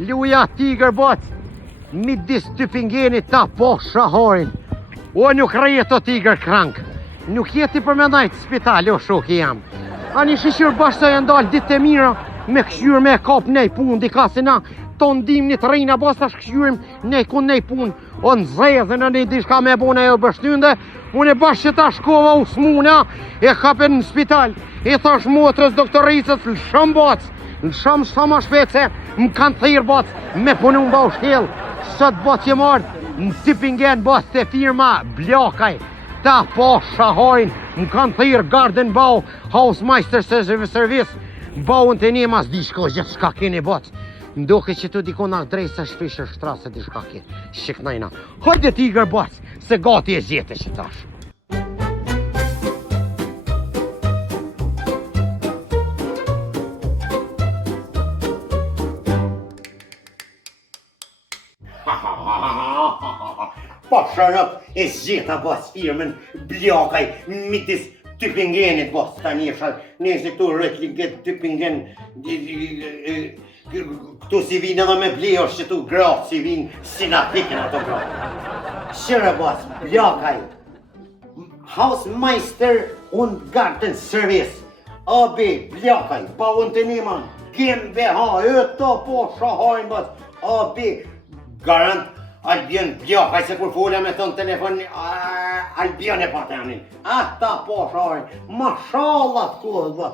Luja Tiger bot, midis dy pingenit ta po shahorin. O nuk rejt o Tiger krank. Nuk jeti për me najtë spital, o shoki jam. A një shishur bashkë sa janë dalë ditë e mira, me këshyr me kap nej pun, dika se na të ndim një të rejna bas ta shkëshyrim nej kun nej pun. O në zezë në një dishka me bune e bështynde, unë e bashkë që ta shkova u smuna, e kapen në spital. E thash motrës doktoricës, lëshëm bac, lëshëm sa ma shpece, më kanë thirë bac, me punu më bau shkel. Sot bac je marrë, në Tipingen bac të firma Bljakaj. Ta po shahojnë, më kanë thirë Garden Bau, Hausmeister Service, baun të një mas di shko gjithë shka keni bac. Ndoke që tu dikona drejtë se shpishër shtrasë di shka keni. Shiknajna, hajde Tiger bac, se gati e zjete që tash. Po shërëp e zjeta bas firmen Bljakaj midis Tipingenit bas tani e shal nëse këtu rëtlinget Tipingen këtu si vinë edhe me blejosh që tu gratë si vinë si na pikin ato gratë. Shërë bas Bljakaj Hausmeister und Garten Service AB Bljakaj pa unë të niman GmbH ëto po shahojnë bas AB Garant Albion Bljakaj se kur folja me ton telefon Albion e patenin. Ata po shohin. Mashallah kohë dhe.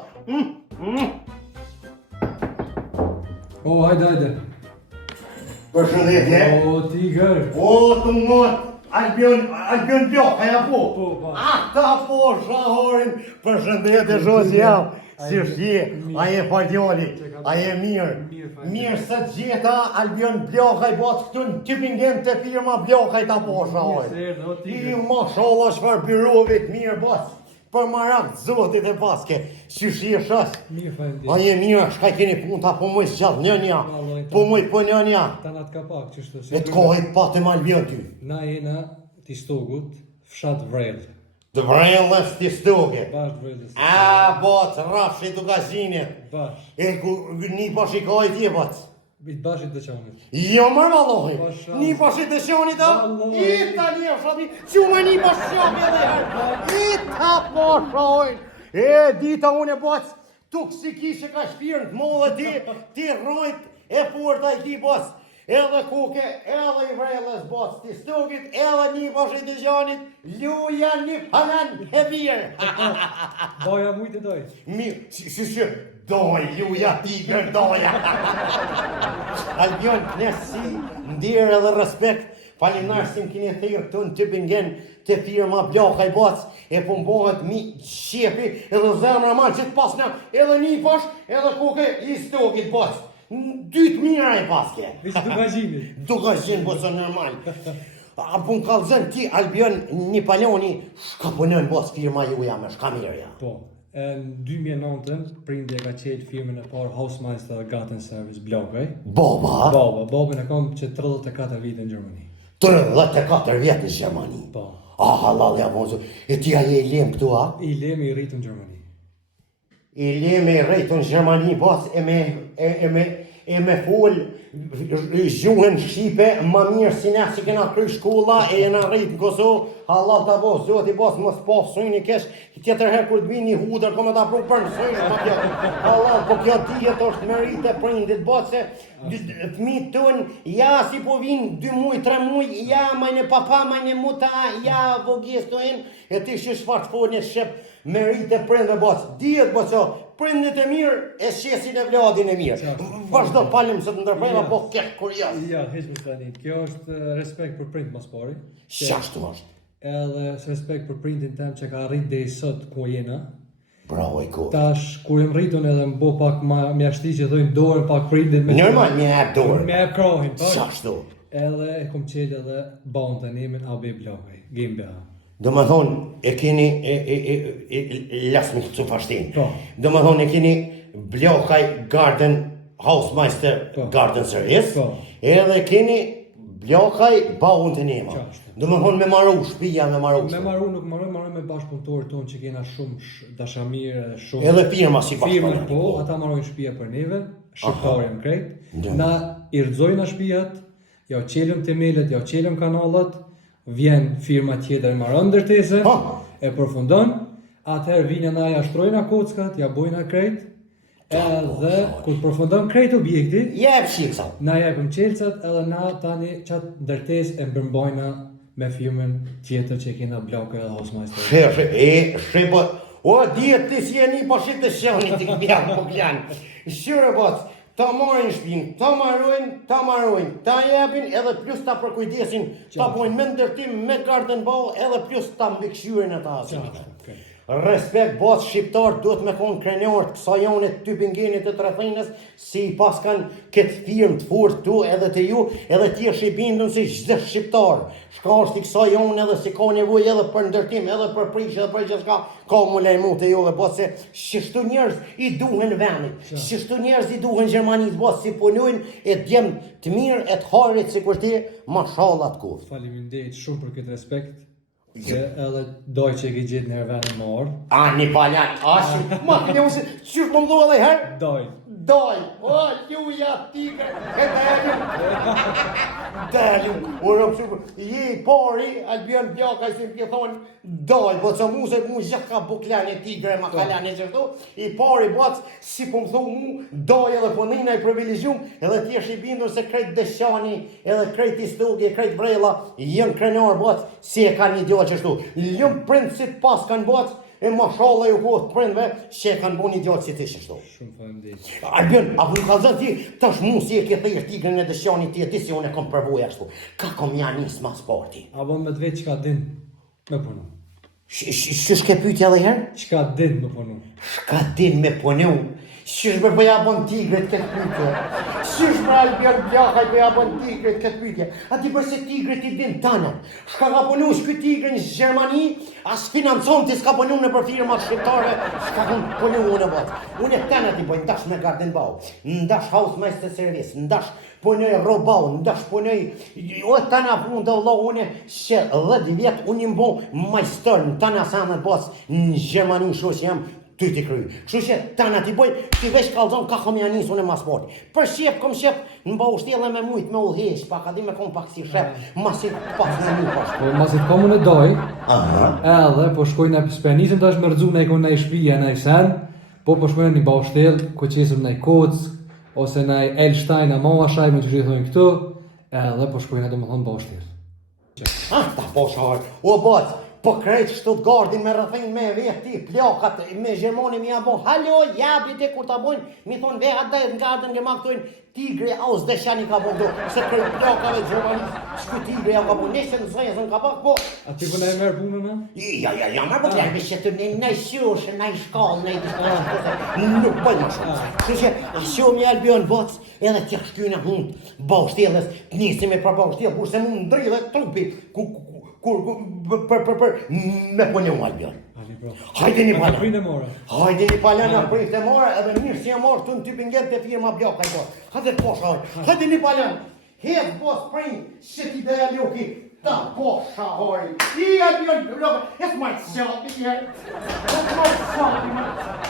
O, hajde. Përshëndetje. O, Tiger. O, të mot. Albion Bljakaj apo? Po. Ata po shohin. Përshëndetje shosi jam. Si shje, a je faljoli, a je mirë. Mirë se gjeta Albion Bljakaj bot këtu në Tipingen të firma Bljakaj ta po shohin. I mashallah shfar birovit mirë bot. Për marak zotit e paske. Si shje shas. A je mirë, shka keni pun ta po moj zgjallë njënja. Po moj po njënja. Ta nat ka pak qështu. E të kohit patëm Albion ty. Na jena t'i stogut, fshat vrel. Të vrellës t'i stoge. Bash vrellës. A, bot, rafshi të gazinit. Bash. E ku një po shikoj tje, bot. Bit bashit të qanit. Jo më vallohi. Pasha. Një po shit të shonit, a? Vallohi. Ita një shoni, që me një po shoni edhe herë. Ita po shojnë. E, dita unë e bot, tuk si kishe ka shpirën të mollë ti rojt e furta i ki, bot. Edhe kuke, edhe i vrellës bot, ti stugit, edhe një po shit të shonit, luja një palan e mirë. Doja mujtë doj. Mirë, si, doj, luja Tiger, doja. Albion, knesi, ndirë edhe respekt, falimnar si më kini thirë këtu në Tipingen të firma Bljakaj bac, e pëmbohet mi qepi edhe zemra malë që të pasna edhe një pash, edhe kuke i stogit bac. Dytë mira e paske. Vishë dugajgjimit. Dugajgjim, bësë normal. A pun kalëzën ti, Albion, një paloni, shka punën bos firma juja me shka mirëja. Po. Në 2009, prindi e ka qelë firmën e parë Hausmeister Garten Service Bljakaj. Baba? Babën e kam që 34 vite në Gjermani. 34 vjetë në Gjermani? Po. Halal ja mozu, e ti aje i lem këtu, a? I lemi i rritë në Gjermani. I lem e rritë në Gjermani, bos, e me full gjuhën Shqipe, ma mirë si ne si kena kry shkolla, e jena rritë në Kosovë, halal ta bos, zoti bos, mos po sujnë i kesh, tjetër herë kur të vinë një hudër, kome ta pru për në sujnë, ma kjo, halal, po kjo dijet është me rritë e prindit, bos, se fëmijët tonë, ja si po vinë 2 muj, 3 muj, ja majnë papa, majnë muta, ja vogjes të enë, e ti që shfar të folnjë shqep, me rritë e prindve, bos, dijet, boso, prindit e mirë, e shesin e vladin e mirë. Vazhdo palim se të ndërprejma, po kek kur jasë. Ja, heq më stani. Kjo është respekt për prind mas pari. Shashtu është. Edhe respekt për prindin tem që ka rrit dhe i sot ku jena. Bravo i kur. Tash, kur jem rritun edhe më bo pak mjashti që dhojnë dorën pak prindin me... Normal, me e dorën. Me e krohin, pak. Shashtu. Edhe e kom qelë edhe baun të nemin AB Bljakaj, GmbH. Do më thonë, e keni, lasë më të fashtin. Po. Do më thonë, e keni Bljakaj Garden Hausmeister Garden Service. Po. Edhe keni Bljakaj baun të nema. Do më thonë me maru, shpija me maru. Me maru nuk maru me bashkëpunëtorët tonë që kena shumë dashamirë, shumë... Edhe firma si bashkëpunëtorë. Firma po, ata marojnë shpija për neve, shqiptarën krejt. Na i rëzojnë shtëpiat, ja qelëm temelet, ja qelëm kanalat, vjen firma tjetër marrë ndërtesën, e përfundon, atëherë vinë na ja shtrojnë kockat, ja bojnë krejt, edhe kur përfundon krejt objekti, jep shiksa. na japim qelcat edhe na tani qatë ndërtesë e mbërmbajna me firmën tjetër që kena Blaka edhe Hausmeister. Shqipo, o, djetë të si e një pashit të shani të këpjanë, po klanë. Shqyre, botë, ta marrin shpinë, ta marrojnë, ta jepin edhe plus ta përkujdesin, ta bojnë me ndërtim, me garden ball, edhe plus ta mbikëshyrin e ta asin. Respekt botë shqiptar duhet me konë krenjort kësa janë të typingenit të Trethenës, si i pas kanë këtë firmë të furt tu edhe të ju, edhe ti është i bindun si çdo shqiptar. Shka është i kësa janë edhe si ka nevoj edhe për ndërtim, edhe për prishë, edhe për gjithka, ka mu lejmu të ju dhe botë se shishtu njerëz i duhen venit, shishtu njerëz i duhen Gjermanisë, botë si punojnë e djemë të mirë e të harit si kur ti, mashallah të kuftë. Faleminderit shumë për këtë respekt. Se edhe doj që e ke gjithë njerë venë më orë. A, një paljan, ma këne usë, qyrë më mdo edhe herë? Doj, o, juja tigre, e delim, o rëpë shumë, je i pari, Albion Blaka si më pje thonë, doj, po që mu se mu gjithë ka buklan e tigre, ma kaljan e gjithë, i pari, po si po më thonë mu, doj edhe po nëjna i privilegjum, edhe ti është i bindur se krejt dëshani, edhe krejt istugi, krejt vrela, jënë krenar, po si e ka një djo që shtu, jënë prindë si të pas kanë po e mashallah ju kohët prindve që e kanë bo një djallë si ti që shtu. Shumë faleminderit. Albion, a vu ka zënë ti, tash mu si e ke thejrë tigrin e dëshjani ti si unë e kom përvoja shtu. Ka kom ja njës ma sporti. Apo me të vetë qka din me punu. Shke pytja dhe herë? Qka din me punu. Shka din me punu? Qysh me përja bon tigrit këtë pytje? Qysh me Albion Blaka i përja bon tigrit këtë pytje? A ti përse tigrit i din tanën? Shka ka punu shky tigrin në Gjermani, as financon ti s'ka punu në për firma shqiptare, shka kun punu unë e botë. Unë e tena ti bëj, ndash me garden bau, ndash Hausmeister service, ndash punoj robau, ndash punoj, o tana punë dhe Allah, unë që 10 vjetë unë më bo majstër në tana sanë botë në Gjermani shu që jam ty t'i kry. Kështu që tana t'i boj, ti veç kalzon ka kom janis unë e ma sporti. Për shqip, kom shqip, në ba ushtjele me mujt, me udhesh, pak adi me kom pak si shep, masit pas në mu pas. Po masit komun e doj, edhe po shkojnë e spenisim tash me rëzu në i konë në i shpije, në i sen, po shkojnë një ba ushtjel, ku qesëm në i koc, ose në i Elstein, a ma shaj, me të shqithojnë këtu, edhe po shkojnë e do më thonë ba ushtjel. Ta po shar, o botë, po krejt Stuttgartin me rëthin me veti, plakat, me Gjermoni mi abon, halo, jabit e kur ta bojnë, mi thonë veha dhe nga dhe nga maktojnë, tigre aus dhe shani ka bon do, se krejt plakave Gjermanisë, shku tigre jam ka bon, neshe në zvejëzën ka pak, po. A ti po në e merë punën, a? Ja, marrë po të lërë, që të në i shushë, në i shkallë, në i diskallë, nuk bëjnë shumë. Që që, shumë një Albion bots, edhe tja shkyna hundë, baushtjelës, të njësi me pra baushtjelë, kur se mund ndri dhe trupi, me pune mu Albion. Hajde një pala. Hajde një pala në prit e mora, edhe mirë si e marë të në typinget të firma Blaka i po. Hajde të posha, hajde një pala. Hedh bos prin, që ti dhe e ljoki, ta posha hori. I Albion Blaka, e s'majtë shati njerë. E s'majtë shati ma.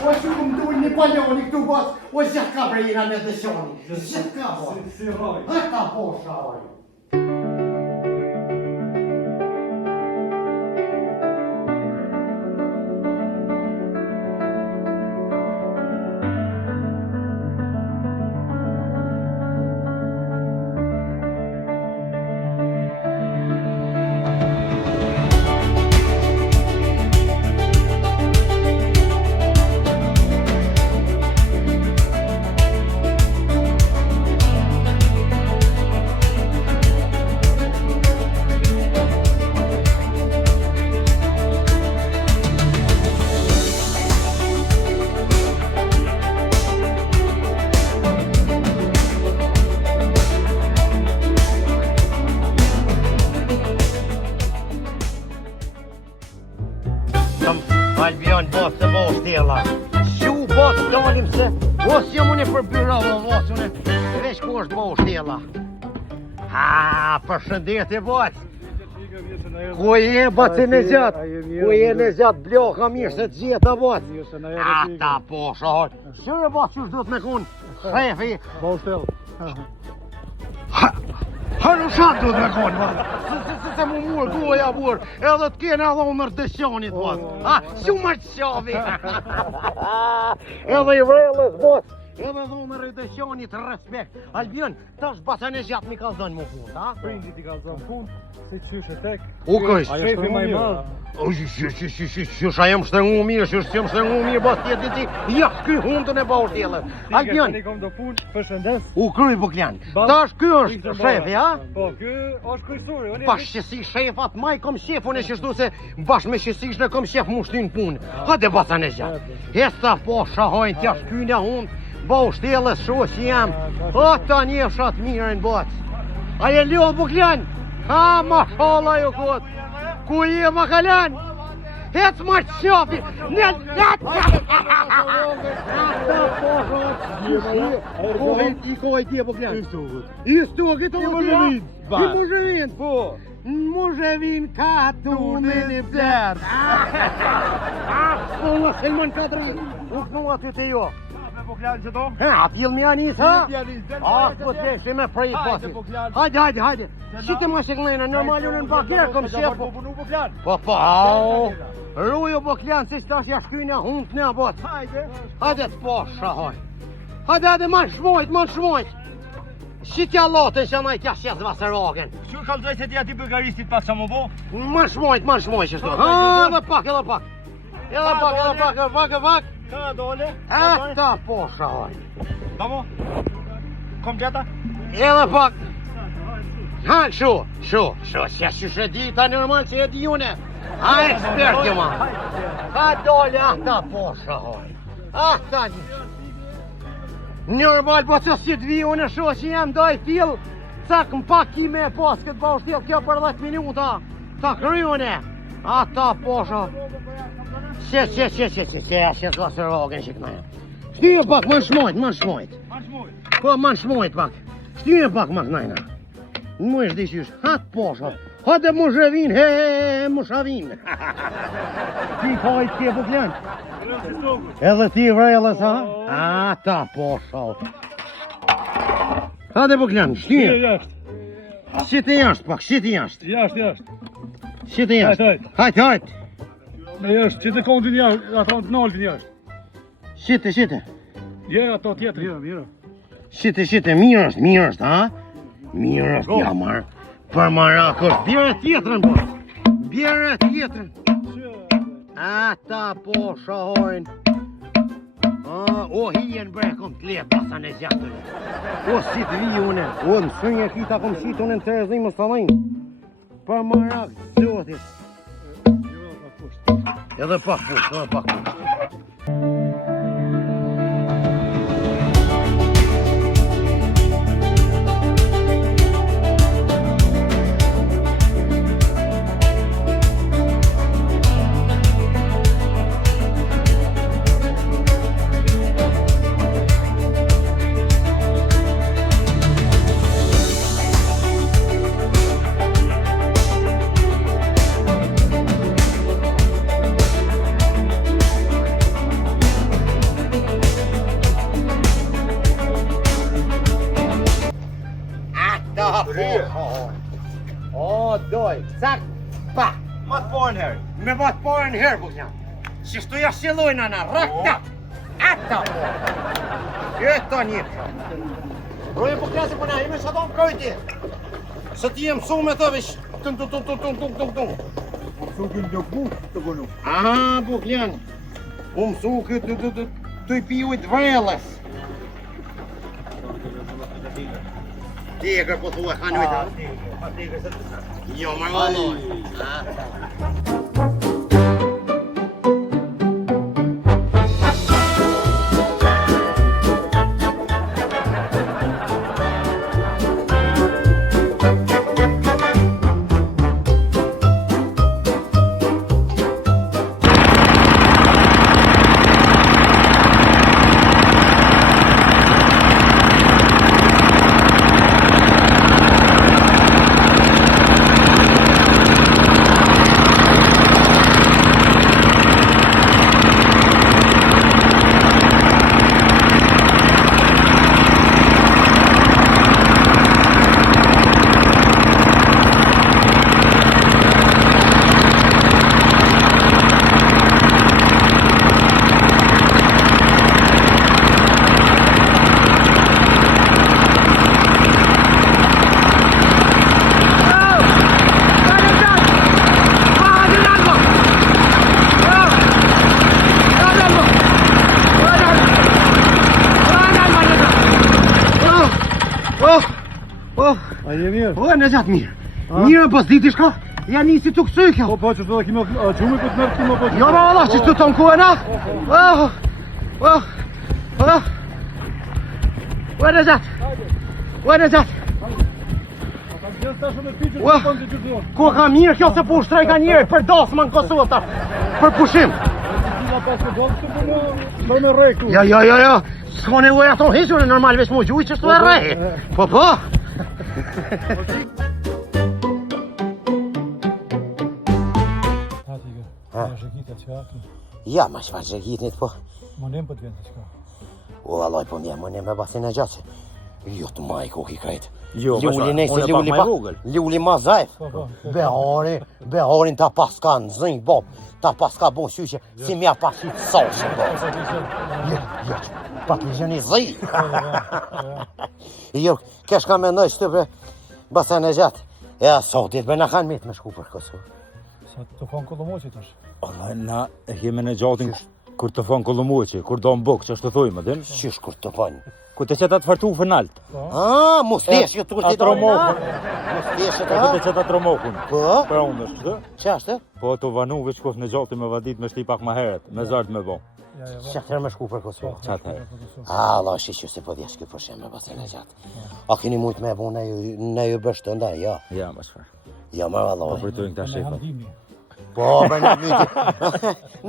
O që ku mduj një paloni këtu bos, o gjithë ka brejna në dëshoni. Gjithë ka hori. Hajde ta posha hori. Albion bos se bos tjela. Shu bos dalim se, os jam unë për byrova, os unë veç ku është bos tjela. Ha, përshëndetje bos. Ku je baci në gjatë? Ku je në gjatë bloka mirë se të gjitha baci? Ata po shahoj. Shure baci që duhet me kun shefi. Haru shatë duhet me kun baci. Se mu murë goja burë. Edhe të kene edhe unë dëshonit baci. Shumë të shafi. Edhe I vrelës baci. Edhe dhunë rëdëshonit respekt. Albion, tash basa në gjatë mi ka zonë mu punë, ha? Prindit I ka zonë punë, si qysh e tek. U kësh? Aja shtu ma I madhë. Qysh a jem shtrëngu mirë, qysh jem shtrëngu mirë, bas tjetë ti, jash ky hundën e baush tjele. Albion, Ti kom do punë, përshëndes. u kry buklan. Tash ky është shefi, ha? Po, ky është kryesori. Pa shqesi shefat, ma I kom shefun e qështu se bashkë me shqesish në kom shef mu shtin punë. Hade basa në gjatë. Hesta po shahojnë t'jash ky një hundë. Bau shtelës shoqë jam. O ta një shatë mirën bot. A je ljohë buklan? Ha, mashallah ju kot. Ku je ma kalan? Hec ma të shafi. Në I kohë I tje buklan. I stokit o tje. I muzhevin. Po. Muzhevin ka tunën I blerë. Po në Selman Kadri. U kënu aty të jo. Ha, t'jil mi anis, ha? Po të shi me prej pasi. Hajde. Qite ma sheklejnë, normal unë në bakjerë kom shefu. Po, au. Ruju boklan, si shtash jashkynë hundë në abot. Hajde t'po shahoj. Hajde, man shmojt. Shqitja lotën që najt jashtjes vasërogen. Që kalzoj se ti ati bulgaristit pak që më bo? Man shmojt qështu. Ha, edhe pak. Edhe pak. Ka dole? Ata po shahoj. Damo? Kom gjeta? Edhe pak. Ha, shu, që e di ta normal që e di june. Ha, ekspertje ma. Ha, dole, ata po shahoj. Ata një. Normal, po që si të vi unë shu që jam doj fil, cak më pak kime e pas këtë pa ushtil kjo për 10 minuta. Ta kryune. Ata po shahoj. Që zlasë rogen që këna. Shtyje pak, man shmojt. Po, man shmojt pak. Shtyje pak, man knajna. Në mu ishtë dishysh. Hatë posha. Hate muzhevin, mushavin. Ti kajt tje buklan. Edhe ti vrelës, ha? Ata posha. Hate buklan, shtyje. Shite jashtë pak, Jashtë. Shite jashtë. Hajt. Në jashtë, që të kondin jashtë, ato të naltin jashtë. Shite. Je, ato tjetër. Mira. Shite, mirë është, ha? Mirë është, ja marë. Për marakër, bjerë tjetërën. Ata po shahojnë. O hijen bre, kom të letë basa në gjatër. O si të vi une. O në sënje kita kom si të unë në të rezim më stalajnë. Për marakë, zotit. Edhe pak pusht. O, doj, cak, pa. Matë porën herë. Me batë porën herë, buknja. Që shtu ja shilojnë ana, rakta. Ata po. Eta njëpë. Roje buknja se përna, ime që ato më projti. Se ti jem su me të vish. Tung. Sukin do bu të gonu. Aha, buknjan. Su këtë të i pi ujtë vrelës. Tigër po thua, kanë ujtë. Jo, më valloj. je mirë? O, në gjatë mirë. Mirë, bës diti shka. Ja nisi të kësoj kjo. Po, që shtu dhe kime qume këtë mërë kime po që... Jo, ma Allah, që të tonë kohë na. O, në gjatë. O, në gjatë. Ko ka mirë kjo se po shtroj ka njerë për dasma në Kosovë ta. Për pushim. Ja. S'ka nevoj ato hequr, normal veç mu gjuj që shtu e rej. Po. Ja, ma shfa gjekitnit po. Monem për të vjenë të qka. O, alloj po mje, monem e basin e gjatë. Jo të maj koki krejt. Jo, Ljuli nëjse ljuli ma zajf. Beharin ta pas ka në zënjë bob. Ta pas ka bon syqe si mja pasit sashë bob. Jo, pat një gjeni zëj. Jo, kesh ka me nëjë shtype basen e gjatë. Ja, sotit be në kanë mitë me shku për Kosovë. Sa të fanë Kolomoqit është? Na e kemi në gjatin kur të fanë Kolomoqi, kur do në bukë, që është të thujmë, din? Qysh kur të fanë? Ku të qëta të fartu fënalt. Mos theshë të kërti të Atromokun. Mos theshë Ku të qëta Atromokun. Po? Pra unë është këtë. Që ashtë? Po të vanu veç kof në gjati me vadit me shti pak ma heret, me zartë me bo. Qatër me shku për Kosovë? Qatë. Allah, shi që se po dhjesh kjo përshem me basen e gjatë. A keni mujt me bu në ju bështë të ndaj, ja? Ja, ma shfar. Ja, më Po valloj. përtojnë këta shefa. Po, për në myti.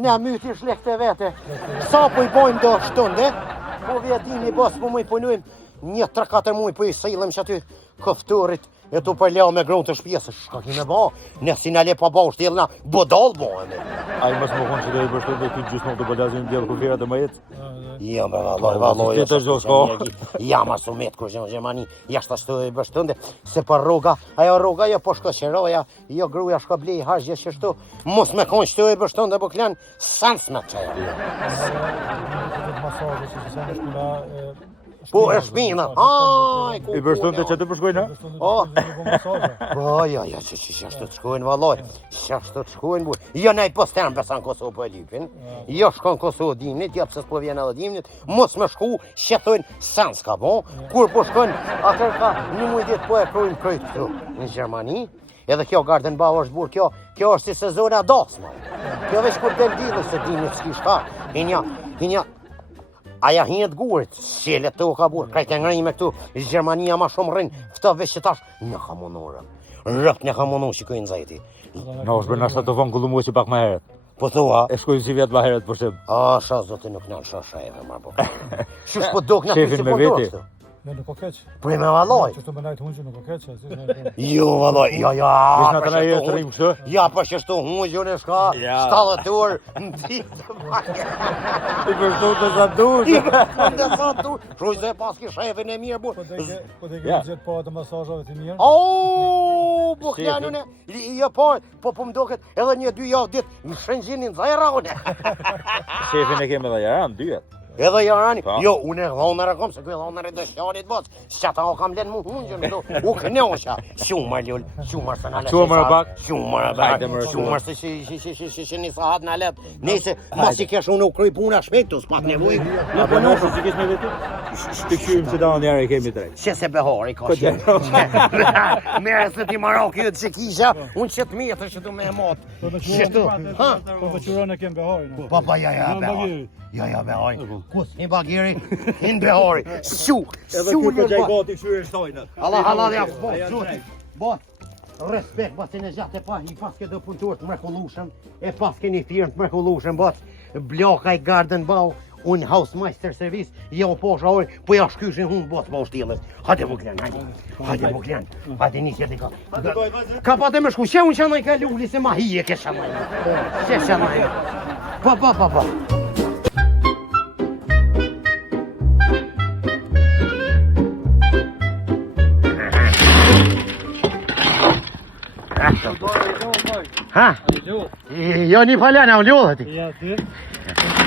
Në myti shlekte vete. Sa po i bojmë do shtunde, po vjetini bas po mu i punujmë 1-3-4 muj po i sejlëm që aty këfturit e tu përleo me grunë të shpjesë. Shka ki me ba? Ne si në le pa ba u shtjelna, bodal bojmë. A i mas më konë që do i bërshtu dhe ty gjusë në të bëllazin djelë kur firat e më jetë. Ja, më valloj. Si të është do shko? Ja, ma sumet kur gjënë Gjermani, jashtë ashtu e bështënde, se për rruga, ajo rruga jo po shko qeroja, jo gruja shko blej hargje që shtu, mos me konë shtu e bështënde, po klan sans me qeja. Po e shpina, I bërshtu të që të përshkojnë, ha? Po, ja, që ashtu të shkojnë valloj, që ashtu të shkojnë buj. Jo nejt po stërnë besan Kosovë po e lypin, jo shkon Kosovë dimnit, jo pëse s'po vjen edhe dimnit, mos me shku, shqethojnë sans ka bo, kur po shkojnë, atër ka një muj ditë po e krojnë krejt këtu në Gjermani, edhe kjo Gardenbau është burë, kjo është si sezona dasma, kjo veç kur del dilë se dimnit s'ki shka, hinja, aja hinjet gurit, shelet të u ka burë, krejt e ngrej me këtu, Gjermania ma shumë rrinë, këta veç që tash, një hamonore, rëpt një hamonore që kujnë zajti. Na është bërë nashta të fanë Kolomoqi pak ma heret. Po thua? E shkojnë si vjetë ma heret për shtim. Sha zote nuk në shashajve, marë po. Shush po dok në Shefin si me po veti. dorë. Ja, nuk o keq. Po i me valloj. Që të më najtë hunqë nuk o keq. Jo valloj, ja. Vish në të na jetë të rrimë kështë? Ja, po që shtu hungjën e shka, Ja. 70 orë, në ditë të bajë. I bërshtu të sa dushë. Në sa tu, shuj se pas ki shefin e mirë, Po dhe ke Ja. gjithë po të masajave të mirë. Po kjanën e, jo po më doket edhe 1-2 javë ditë, në shëngjinin zajraune. Shefin e keme dhe jaran, dyjet. Edhe jarani, Pa. jo, unë e dhonër e kom, se kuj dhonër e dëshjarit bot, që ata o kam len mu hungjën, u kënjoqa, shumër lull, shumër se në letë. Shumër e bak? Shumër e Hajde, bak, mërë, shumër se që një sahat në letë, nese, mas i kesh unë u kryj puna shpektu, s'pak nevoj, A për nështë që kish me vetu? Të kyrim që da në njerë i kemi drejt. që se behori ka shumë. Mere se ti marok ju të që kisha, unë që të mjetër që tu me emot. Qështu, ha? Po të qurën e kem beharin. Pa, ja, behori. Ja, behori. Kus, një bagiri, një behori. Shu në bot. gati këshu e shtojnë. Allah, ja, bot, respekt, basin e gjatë e pa, i paske do punëtor të mrekullushëm, e paske një firmë të mrekullushëm, bot, bloka i Gardenbau, unë Hausmeister Service, jo po shahori, po ja shkyshin hunë bot pa ushtilës. Hajde Buklan, hajde Buklan, hajde nisje t'i ka. Ka pa të me shku, që unë që nëj ka lulli se ma hije ke shanaj. Që shanaj. Pa. Ha? Jo një falena, u ljohë ti. Ja, ti?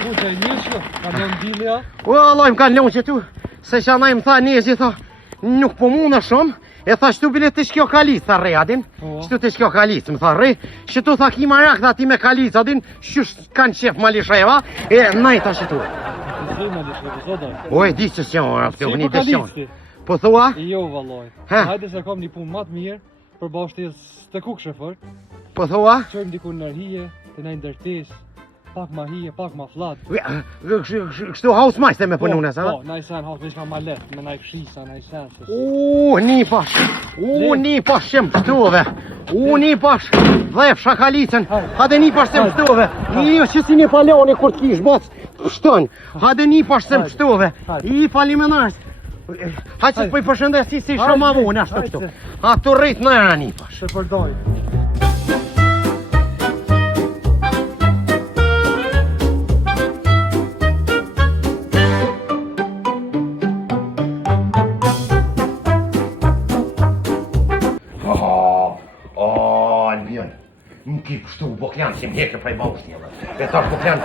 Po që e njëshë, ka në ndilja. O, Allah, më kanë ljohë që tu, se që anaj më tha njëzë, tha, nuk po muna shumë, e tha shtu bile të shkjo kalic, tha re adin, shtu të shkjo kalic, më tha re, që tu tha kima rak dhe ati me kalic adin, shush kanë qef malisheva, e najta që tu. O, e di që s'jo, unë i dëshjon. Po thua? Jo valloj. Ha? Hajde se kam një punë më të mirë për bashkëtes të kukshëfër. Po thua? Çojmë diku në hije, të na ndërtes, pak ma hije, pak ma flat. Kështu house me punune, sa? Po, na i sen hos, ka ma let, me na i fshisa, na i sen. Një pash. Një pash që më pështuve. Një pash dhe shakalicën. Hade një pash që më pështuve. Një që si një paloni kur t'kish bac pështon. Hade një pash që më pështuve. I falimenars. Hajtë që të pëj përshëndesi si shëmavun, ashtu kështu. A të rrit në era një pash. Shë përdoj. Albion, më ki kështu boklan si më heke prej baushti, e tash boklan,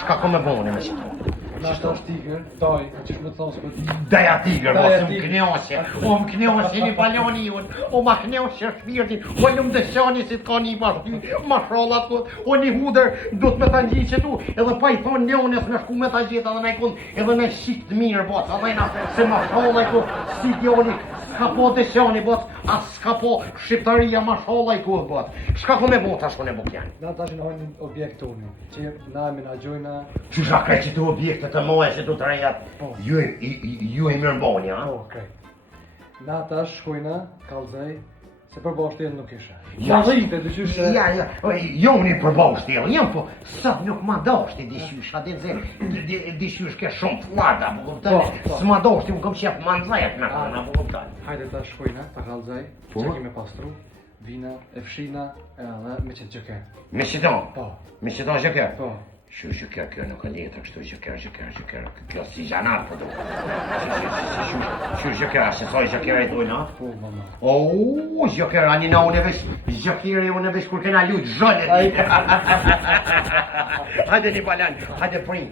shka ko me bone me qëto. Na është tiger, daj, që shme të thonë së për... Daja tiger, Daja mos më tiger. knjose, o më knjose një baloni jun, o ma knjose shpirtin, o në më dëshani si t'ka një bashky, ma shrallat ku, o një huder, du të me ta ngjiqe tu, edhe pa i thonë njones me shku me ta gjitha edhe ne kun, edhe ne shik të mirë, bot, edhe na se ma shrallaj ku, si djoni, s'ka po dëshani, bot, as s'ka po shqiptaria ma shrallaj ku, bot, shka ko me bot ashtu në bukjan. Na tash në hojnë objekt tonë, që na me na gjojna... Që shka që të objekte të moja që të rejat, ju e mirë mboni, ha? Po, okej. Na tash shkojna, kalzaj, se përbashkë tjelë nuk ishe. Ja, Rrite, dyqysh se... Ja, jo një përbashkë tjelë, jam po, sot nuk ma dashti dishysh, a dishysh ke shumë flada, po kuptaj, s'ma dashti, unë kom qef manzajat me kona, po kuptaj. Hajde tash shkojna, ta kalzaj, Po? që kime pastru, vina, e fshina, edhe me qëtë gjëker. Me qëton? Po. Me qëton gjëker? Po. Shu gjëker, kjo nuk e letër, kështu gjëker, kjo si gjanar për du. Shu gjëker, se soj gjëker e dojnë, ha? Po, mama. O, gjëker, ani na unë e vesh, gjëkeri unë e vesh kur kena lujt zhëllet. Hajde një balan, hajde prin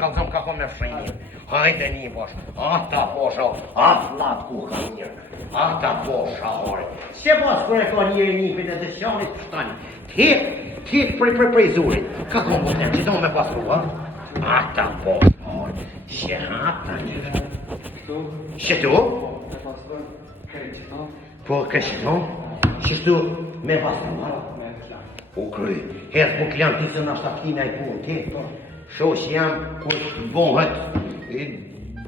kalzom ka ko me fshinje. Hajde një bosh, ata posha, flat ku ka mirë, ata posha ore. Se pas kër e ka njëri njipin e dësjanit pështani, tik prej zurit, ka ko më të që do me pasru, ha? Ata posha ore, që ata njërë. Këtu, Që tu? e pastroj, kërë qëto, Po kështu, qështu me pasru, ha? me klan. U kryj, hedh po klan ti se nashta kina i punë ti. Shoh që jam kur bëhet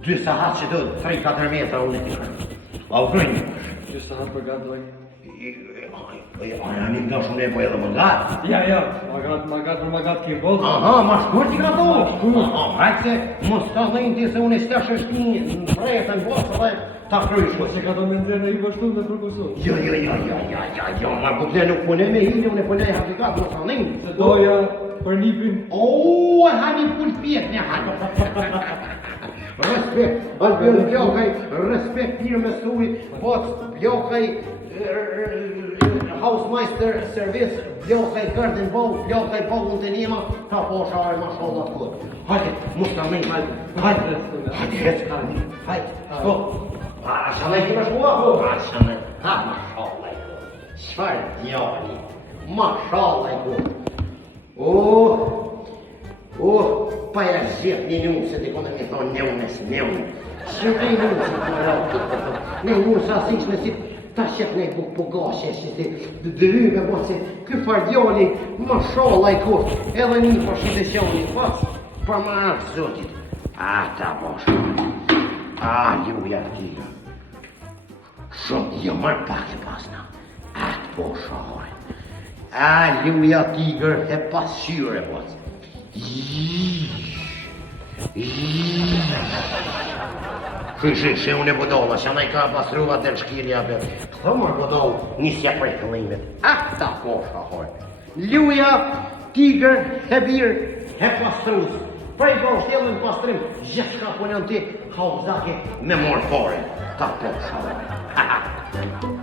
2 sahat që do 3-4 metra unë ti. A u kryj? Gjusë të hatë për gatë dojnë. Aja një nga shumë e po edhe më gatë. Ja, magat ke bolë. Aha, ma shkur ti ka do? Hajtë se mos ta dhejnë ti se unë e s'ta shështin në prejtën bosë dhe ta kryj shko. Se ka do me ndre në i bështu dhe përkusu. Jo, ma bukle nuk pune me hile, unë e pune e hakikat, mos ta dhejnë. Se doja për nipin. O, e ha një pull pjetë një hanë. Respekt, Albion bjokaj, respekt pirë me suj, boc bjokaj, Hausmeister service, bjokaj garden bow, bjokaj bogun të njema, ta posha e ma shodhat kod. Hajde, musta me, hajde, shko. A shanaj kime shkua? A shanaj, ha, ma shodhaj kod. Shfar djani, ma shodhaj kod. Pa ja zhjet një njënë, se të kone me thonë njënës. Që ne njënë se të rrëtë, ne njënë sa si që në si ta qëtë ne po gashe, që si dëryve, po se kë fardjoni, ma shala i koftë, edhe një për shideshjoni, pas, për ma artë zotit. Ta boshë, juja tira. Shumë jo mërë pak e pasna, atë boshë hore. Juja tigër e pas shyre, boshë. Shë unë e budolla, që anaj ka pasruva të shkilja për. Këmër budoll, nisja prej këllimet. Ta posha hoj. Luja, tigër, hebir, he pastrus. Prej po shtjellën pastrim, gjithë ka punën ti, hauzake me morë fore. Ta posha hoj.